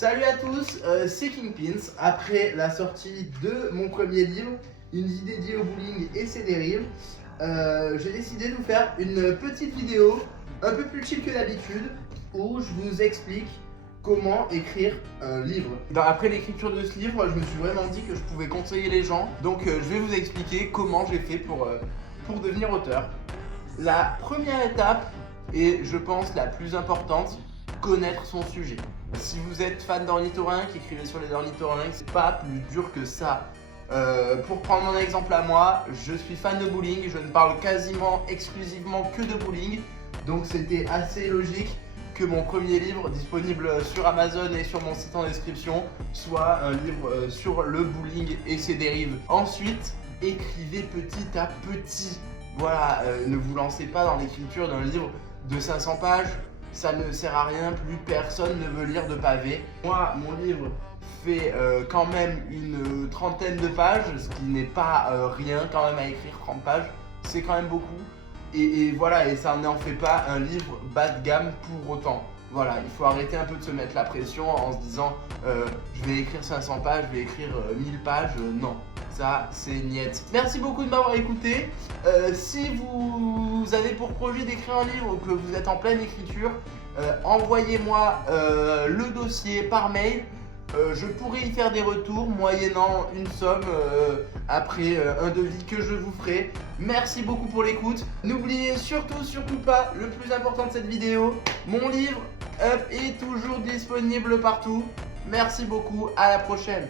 Salut à tous, c'est Kingpins. Après la sortie de mon premier livre, une vie dédiée au bullying et ses dérives, j'ai décidé de vous faire une petite vidéo un peu plus chill que d'habitude où je vous explique comment écrire un livre. Après l'écriture de ce livre, je me suis vraiment dit que je pouvais conseiller les gens, donc je vais vous expliquer comment j'ai fait pour devenir auteur. La première étape, et je pense la plus importante, connaître son sujet. Si vous êtes fan d'ornithorynques, écrivez sur les ornithorynques, c'est pas plus dur que ça. Pour prendre mon exemple à moi, je suis fan de bullying, je ne parle quasiment exclusivement que de bullying, donc c'était assez logique que mon premier livre, disponible sur Amazon et sur mon site en description, soit un livre sur le bullying et ses dérives. Ensuite, écrivez petit à petit. Voilà, ne vous lancez pas dans l'écriture d'un livre de 500 pages, ça ne sert à rien, plus personne ne veut lire de pavés. Moi, mon livre fait quand même une trentaine de pages, ce qui n'est pas rien quand même à écrire 30 pages, c'est quand même beaucoup. Et voilà, et ça n'en fait pas un livre bas de gamme pour autant. Voilà, il faut arrêter un peu de se mettre la pression en se disant je vais écrire 500 pages, je vais écrire 1000 pages, non. Ça, c'est niette. Merci beaucoup de m'avoir écouté. Si vous avez pour projet d'écrire un livre ou que vous êtes en pleine écriture, envoyez-moi le dossier par mail. Je pourrai y faire des retours moyennant une somme après un devis que je vous ferai. Merci beaucoup pour l'écoute. N'oubliez surtout pas le plus important de cette vidéo, mon livre Up est toujours disponible partout. Merci beaucoup, à la prochaine.